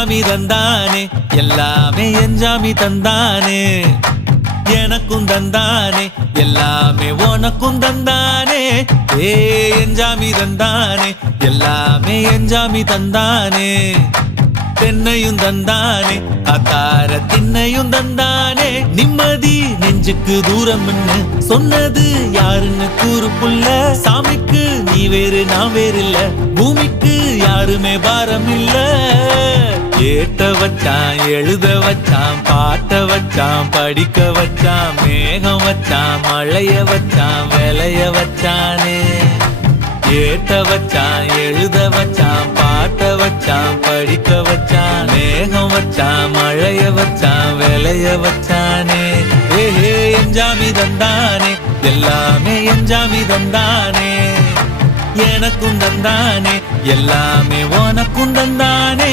எஞ்சாமி தந்தானே எல்லாமே எஞ்சாமி தந்தானே எனக்கும் தந்தானே எல்லாமே உனக்கும் தந்தானே ஏ எஞ்சாமி தந்தானே எல்லாமே எஞ்சாமி தந்தானே தென்னையும் தந்தானே காத்தார திண்ணையும் தந்தானே நிம்மதி நெஞ்சுக்கு தூரம்னு சொன்னது யாருன்னு கூறு புள்ள சாமிக்கு நீ வேறு நான் வேறு இல்ல பூமிக்கு யாருமே பாரம் இல்ல ஏட்ட வச்சான் எழுத வச்சான் பாட்ட வச்சான் படிக்க வச்சான் மேகம் வச்சான் மழைய வச்சான் விளைய வச்சானே ஏட்ட வச்சான் எழுத வச்சான் பாட்ட வச்சான் படிக்க வச்சான் மேகம் வச்சான் மழைய வச்சான் விளைய வச்சானே ஏஹே எஞ்சாமி தந்தானே எல்லாமே எஞ்சாமி தந்தானே எனக்கும் தந்தானே எல்லாமே உனக்கும் தந்தானே